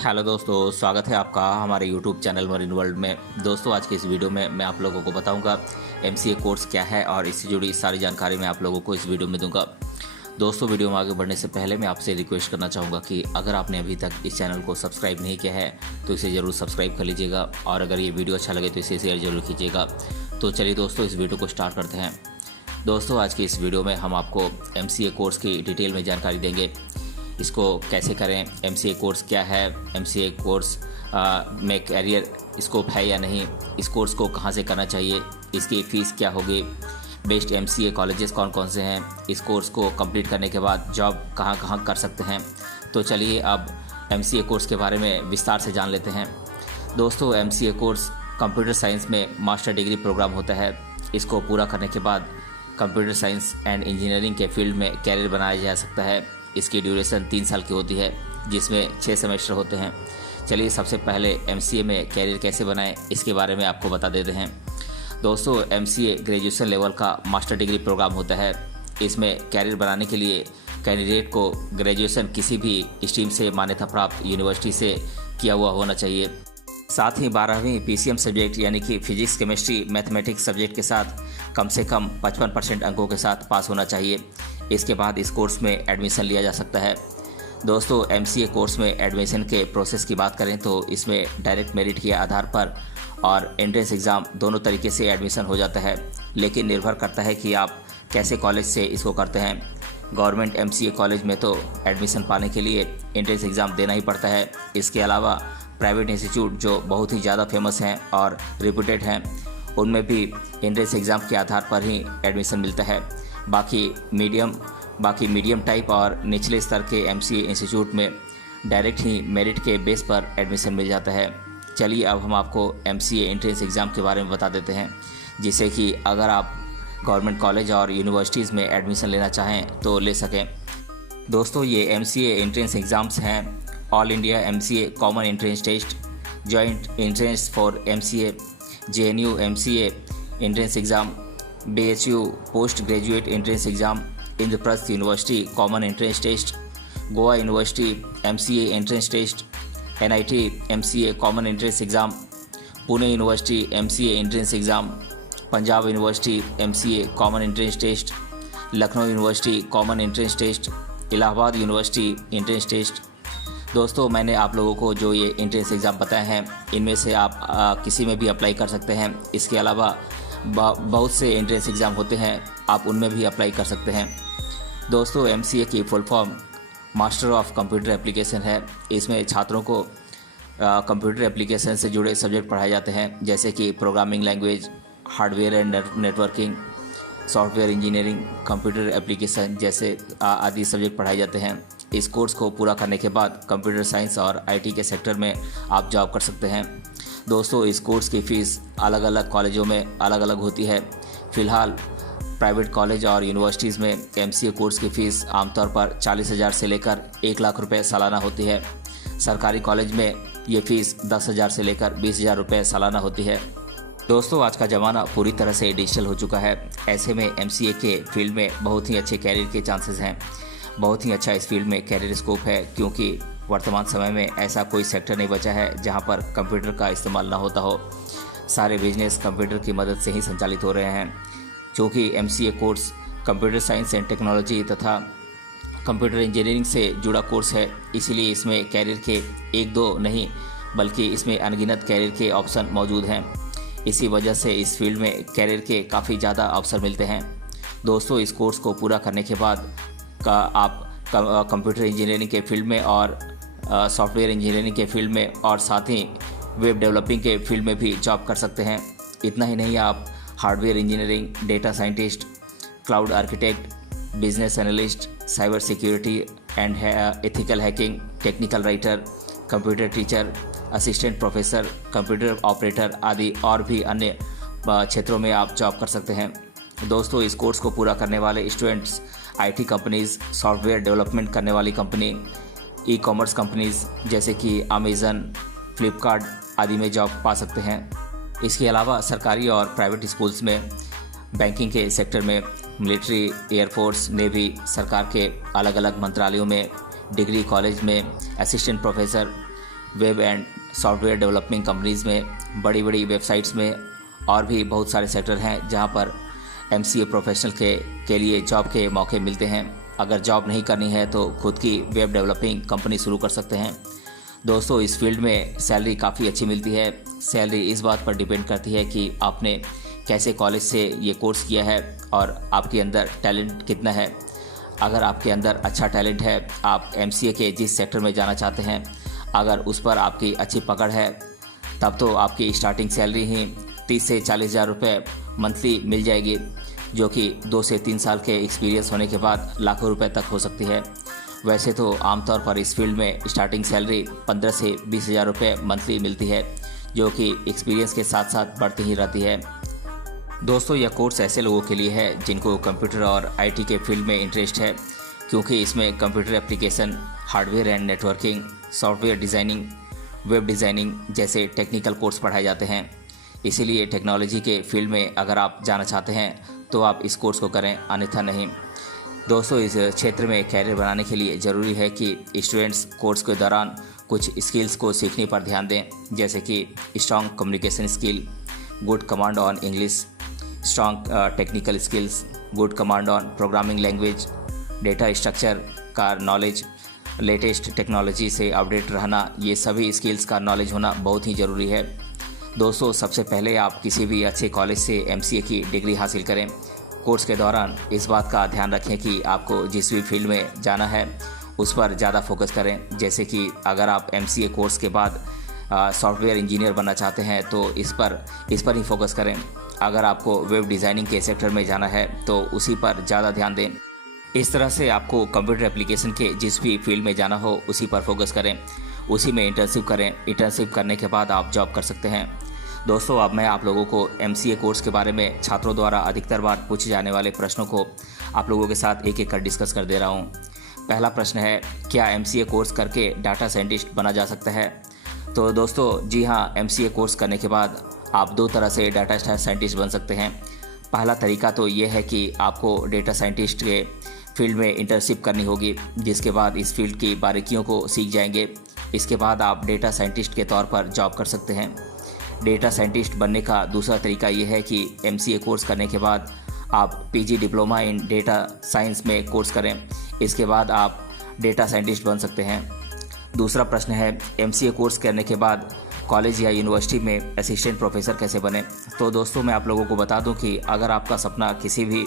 Hello दोस्तों, स्वागत है आपका हमारे यूट्यूब चैनल मरीन वर्ल्ड में। दोस्तों, आज के इस वीडियो में मैं आप लोगों को बताऊंगा एमसीए कोर्स क्या है और इससे जुड़ी सारी जानकारी मैं आप लोगों को इस वीडियो में दूंगा। दोस्तों, वीडियो में आगे बढ़ने से पहले मैं आपसे रिक्वेस्ट करना चाहूँगा कि अगर आपने अभी तक इस चैनल को सब्सक्राइब नहीं किया है तो इसे ज़रूर सब्सक्राइब कर लीजिएगा और अगर ये वीडियो अच्छा लगे तो इसे शेयर जरूर कीजिएगा। तो चलिए दोस्तों, इस वीडियो को स्टार्ट करते हैं। दोस्तों, आज की इस वीडियो में हम आपको एमसीए कोर्स की डिटेल में जानकारी देंगे। इसको कैसे करें, एमसीए कोर्स क्या है, एमसीए कोर्स में कैरियर स्कोप है या नहीं, इस कोर्स को कहां से करना चाहिए, इसकी फ़ीस क्या होगी, बेस्ट एमसीए कॉलेजेस कौन कौन से हैं, इस कोर्स को कंप्लीट करने के बाद जॉब कहां कहां कर सकते हैं। तो चलिए अब एमसीए कोर्स के बारे में विस्तार से जान लेते हैं। दोस्तों, एमसीए कोर्स कंप्यूटर साइंस में मास्टर डिग्री प्रोग्राम होता है। इसको पूरा करने के बाद कंप्यूटर साइंस एंड इंजीनियरिंग के फील्ड में कैरियर बनाया जा सकता है। इसकी ड्यूरेशन 3 साल की होती है, जिसमें 6 सेमेस्टर होते हैं। चलिए सबसे पहले एमसीए में कैरियर कैसे बनाएं इसके बारे में आपको बता देते हैं। दोस्तों, एमसीए ग्रेजुएशन लेवल का मास्टर डिग्री प्रोग्राम होता है। इसमें कैरियर बनाने के लिए कैंडिडेट को ग्रेजुएशन किसी भी स्ट्रीम से मान्यता प्राप्त यूनिवर्सिटी से किया हुआ होना चाहिए। साथ ही 12वीं पीसीएम सब्जेक्ट यानी कि फिजिक्स, केमिस्ट्री, मैथमेटिक्स सब्जेक्ट के साथ कम से कम 55% अंकों के साथ पास होना चाहिए। इसके बाद इस कोर्स में एडमिशन लिया जा सकता है। दोस्तों, एमसीए कोर्स में एडमिशन के प्रोसेस की बात करें तो इसमें डायरेक्ट मेरिट के आधार पर और एंट्रेंस एग्ज़ाम दोनों तरीके से एडमिशन हो जाता है, लेकिन निर्भर करता है कि आप कैसे कॉलेज से इसको करते हैं। गवर्नमेंट एमसीए कॉलेज में तो एडमिशन पाने के लिए एंट्रेंस एग्ज़ाम देना ही पड़ता है। इसके अलावा प्राइवेट इंस्टीट्यूट जो बहुत ही ज़्यादा फेमस हैं और रिप्यूटेड हैं, उनमें भी एंट्रेंस एग्ज़ाम के आधार पर ही एडमिशन मिलता है। बाकी मीडियम टाइप और निचले स्तर के एमसीए इंस्टीट्यूट में डायरेक्ट ही मेरिट के बेस पर एडमिशन मिल जाता है। चलिए अब हम आपको एमसीए एंट्रेंस एग्ज़ाम के बारे में बता देते हैं, जिससे कि अगर आप गवर्नमेंट कॉलेज और यूनिवर्सिटीज़ में एडमिशन लेना चाहें तो ले सकें। दोस्तों, ये एमसीए एंट्रेंस एग्ज़ाम्स हैं all India MCA common entrance test, joint entrance for MCA, JNU MCA entrance exam, BHU post graduate entrance exam, Indraprastha university common entrance test, Goa university MCA entrance test, NIT MCA common entrance exam, Pune university MCA entrance exam, Punjab university MCA common entrance test, Lucknow university common entrance test, Allahabad university entrance test. दोस्तों, मैंने आप लोगों को जो ये entrance exam बताए हैं, इनमें से आप किसी में भी अप्लाई कर सकते हैं। इसके अलावा बहुत से एंट्रेंस एग्ज़ाम होते हैं, आप उनमें भी अप्लाई कर सकते हैं। दोस्तों, एमसीए की full form master of computer application है। इसमें छात्रों को कंप्यूटर एप्लीकेशन से जुड़े सब्जेक्ट पढ़ाए जाते हैं, जैसे कि programming language, hardware and networking, software engineering, computer application जैसे आदि सब्जेक्ट पढ़ाए जाते हैं। इस कोर्स को पूरा करने के बाद कंप्यूटर साइंस और आईटी के सेक्टर में आप जॉब कर सकते हैं। दोस्तों, इस कोर्स की फ़ीस अलग अलग कॉलेजों में अलग अलग होती है। फ़िलहाल प्राइवेट कॉलेज और यूनिवर्सिटीज़ में एमसीए कोर्स की फ़ीस आमतौर पर 40,000 से लेकर 1 लाख रुपये सालाना होती है। सरकारी कॉलेज में ये फ़ीस 10,000 से लेकर 20,000 रुपये सालाना होती है। दोस्तों, आज का ज़माना पूरी तरह से डिजिटल हो चुका है। ऐसे में एमसीए के फील्ड में बहुत ही अच्छे कैरियर के चांसेस हैं। बहुत ही अच्छा इस फील्ड में कैरियर स्कोप है, क्योंकि वर्तमान समय में ऐसा कोई सेक्टर नहीं बचा है जहां पर कंप्यूटर का इस्तेमाल ना होता हो। सारे बिजनेस कंप्यूटर की मदद से ही संचालित हो रहे हैं। क्योंकि MCA course computer science and technology तथा कंप्यूटर इंजीनियरिंग से जुड़ा कोर्स है, इसीलिए इसमें कैरियर के 1-2 नहीं बल्कि इसमें अनगिनत कैरियर के ऑप्शन मौजूद हैं। इसी वजह से इस फील्ड में कैरियर के काफ़ी ज़्यादा अवसर मिलते हैं। दोस्तों, इस कोर्स को पूरा करने के बाद आप कंप्यूटर इंजीनियरिंग के फील्ड में और सॉफ्टवेयर इंजीनियरिंग के फील्ड में और साथ ही वेब डेवलपिंग के फील्ड में भी जॉब कर सकते हैं। इतना ही नहीं, आप hardware engineering, data scientist, cloud architect, business analyst, cyber security and ethical hacking, technical writer, computer teacher, assistant professor, computer operator आदि और भी अन्य क्षेत्रों में आप जॉब कर सकते हैं। दोस्तों, इस कोर्स को पूरा करने वाले students IT companies, software development करने वाली कंपनी, ई कॉमर्स कंपनीज़ जैसे कि अमेज़न, फ्लिपकार्ट आदि में जॉब पा सकते हैं। इसके अलावा सरकारी और प्राइवेट स्कूल्स में, बैंकिंग के सेक्टर में, मिलिट्री, एयरफोर्स, नेवी, सरकार के अलग अलग मंत्रालयों में, डिग्री कॉलेज में assistant professor, web and software developing companies में, बड़ी बड़ी वेबसाइट्स में और भी बहुत सारे सेक्टर हैं जहां पर MCA प्रोफेशनल के लिए जॉब के मौके मिलते हैं। अगर जॉब नहीं करनी है तो खुद की वेब डेवलपिंग कंपनी शुरू कर सकते हैं। दोस्तों, इस फील्ड में सैलरी काफ़ी अच्छी मिलती है। सैलरी इस बात पर डिपेंड करती है कि आपने कैसे कॉलेज से ये कोर्स किया है और आपके अंदर टैलेंट कितना है। अगर आपके अंदर अच्छा टैलेंट है, आप MCA के जिस सेक्टर में जाना चाहते हैं, अगर उस पर आपकी अच्छी पकड़ है, तब तो आपकी स्टार्टिंग सैलरी ही 30 से 40 हज़ार रुपये मंथली मिल जाएगी, जो कि 2 से 3 साल के एक्सपीरियंस होने के बाद लाखों रुपए तक हो सकती है। वैसे तो आमतौर पर इस फील्ड में स्टार्टिंग सैलरी 15 से 20 हज़ार रुपये मंथली मिलती है, जो कि एक्सपीरियंस के साथ साथ बढ़ती ही रहती है। दोस्तों, यह कोर्स ऐसे लोगों के लिए है जिनको कंप्यूटर और IT के फील्ड में इंटरेस्ट है, क्योंकि इसमें computer application, hardware and networking, software designing, web designing जैसे टेक्निकल कोर्स पढ़ाए जाते हैं। इसीलिए टेक्नोलॉजी के फील्ड में अगर आप जाना चाहते हैं तो आप इस कोर्स को करें, अन्यथा नहीं। दोस्तों, इस क्षेत्र में कैरियर बनाने के लिए ज़रूरी है कि स्टूडेंट्स कोर्स के दौरान कुछ स्किल्स को सीखने पर ध्यान दें, जैसे कि strong communication skill, good command on English, strong technical skills, good command on programming language, data structure का नॉलेज, लेटेस्ट टेक्नोलॉजी से अपडेट रहना, ये सभी स्किल्स का नॉलेज होना बहुत ही ज़रूरी है। दोस्तों, सबसे पहले आप किसी भी अच्छे कॉलेज से MCA की डिग्री हासिल करें। कोर्स के दौरान इस बात का ध्यान रखें कि आपको जिस भी फील्ड में जाना है उस पर ज़्यादा फोकस करें। जैसे कि अगर आप MCA कोर्स के बाद सॉफ्टवेयर इंजीनियर बनना चाहते हैं तो इस पर ही फोकस करें। अगर आपको वेब डिज़ाइनिंग के सेक्टर में जाना है तो उसी पर ज़्यादा ध्यान दें। इस तरह से आपको कंप्यूटर एप्लीकेशन के जिस भी फील्ड में जाना हो उसी पर फोकस करें, उसी में इंटर्नशिप करें। इंटर्नशिप करने के बाद आप जॉब कर सकते हैं। दोस्तों, अब मैं आप लोगों को MCA कोर्स के बारे में छात्रों द्वारा अधिकतर बार पूछे जाने वाले प्रश्नों को आप लोगों के साथ एक एक कर डिस्कस कर दे रहा हूँ। पहला प्रश्न है, क्या MCA कोर्स करके डाटा साइंटिस्ट बना जा सकता है? तो दोस्तों, जी हाँ, MCA कोर्स करने के बाद आप 2 तरह से डाटा साइंटिस्ट बन सकते हैं। पहला तरीका तो ये है कि आपको डेटा साइंटिस्ट के फील्ड में इंटर्नशिप करनी होगी, जिसके बाद इस फील्ड की बारीकियों को सीख जाएंगे। इसके बाद आप डेटा साइंटिस्ट के तौर पर जॉब कर सकते हैं। डेटा साइंटिस्ट बनने का दूसरा तरीका ये है कि MCA कोर्स करने के बाद आप PG diploma in data science में कोर्स करें। इसके बाद आप डेटा साइंटिस्ट बन सकते हैं। दूसरा प्रश्न है, MCA कोर्स करने के बाद कॉलेज या यूनिवर्सिटी में असिस्टेंट प्रोफेसर कैसे बने? तो दोस्तों, मैं आप लोगों को बता दूं कि अगर आपका सपना किसी भी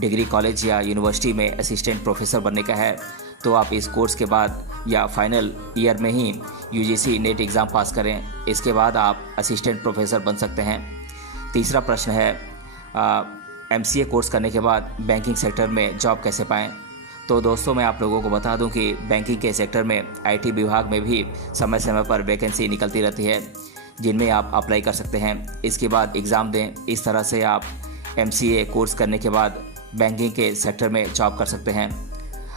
डिग्री कॉलेज या यूनिवर्सिटी में असिस्टेंट प्रोफेसर बनने का है तो आप इस कोर्स के बाद या फाइनल ईयर में ही UGC नेट एग्ज़ाम पास करें। इसके बाद आप असिस्टेंट प्रोफेसर बन सकते हैं। तीसरा प्रश्न है, MCA कोर्स करने के बाद बैंकिंग सेक्टर में जॉब कैसे पाएं? तो दोस्तों, मैं आप लोगों को बता दूं कि बैंकिंग के सेक्टर में IT विभाग में भी समय समय पर वैकेंसी निकलती रहती है, जिनमें आप अप्लाई कर सकते हैं। इसके बाद एग्ज़ाम दें। इस तरह से आप MCA कोर्स करने के बाद बैंकिंग के सेक्टर में जॉब कर सकते हैं।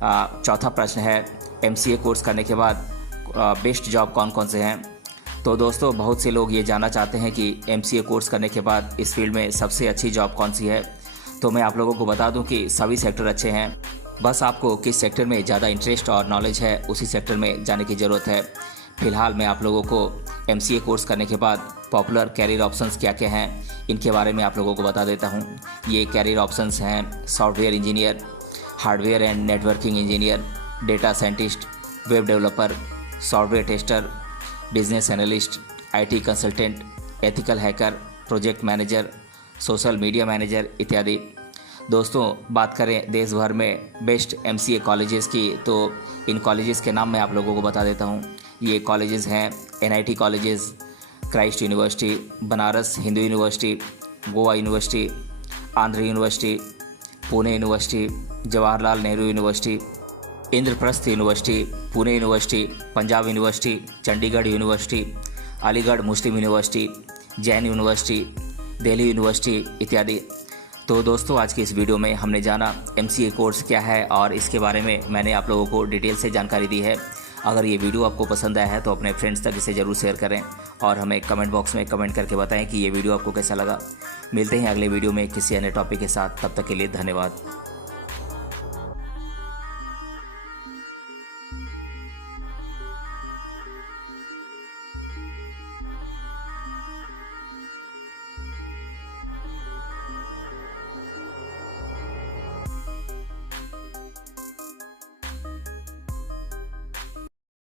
चौथा प्रश्न है, MCA कोर्स करने के बाद बेस्ट जॉब कौन कौन से हैं? तो दोस्तों, बहुत से लोग ये जानना चाहते हैं कि MCA कोर्स करने के बाद इस फील्ड में सबसे अच्छी जॉब कौन सी है। तो मैं आप लोगों को बता दूं कि सभी सेक्टर अच्छे हैं, बस आपको किस सेक्टर में ज़्यादा इंटरेस्ट और नॉलेज है उसी सेक्टर में जाने की ज़रूरत है। फिलहाल मैं आप लोगों को MCA कोर्स करने के बाद पॉपुलर कैरियर ऑप्शंस क्या क्या हैं इनके बारे में आप लोगों को बता देता हूं। ये कैरियर ऑप्शंस हैं software engineer, hardware and networking engineer, data scientist, web developer, software tester, business analyst, IT consultant, ethical hacker, project manager, social media manager इत्यादि। दोस्तों, बात करें देश भर में बेस्ट MCA कॉलेजेस की, तो इन कॉलेजेस के नाम मैं आप लोगों को बता देता हूँ। ये कॉलेजेस हैं NIT colleges, Christ University, Banaras Hindu University, Goa University, Andhra University, Pune University, Jawaharlal Nehru University, Indraprastha University, Pune University, Punjab University, Chandigarh University, Aligarh Muslim University, Jain University, Delhi University इत्यादि। तो दोस्तों, आज की इस वीडियो में हमने जाना MCA कोर्स क्या है और इसके बारे में मैंने आप लोगों को डिटेल से जानकारी दी है। अगर ये वीडियो आपको पसंद आया है तो अपने फ्रेंड्स तक इसे ज़रूर शेयर करें और हमें कमेंट बॉक्स में कमेंट करके बताएं कि ये वीडियो आपको कैसा लगा। मिलते हैं अगले वीडियो में किसी अन्य टॉपिक के साथ, तब तक के लिए धन्यवाद।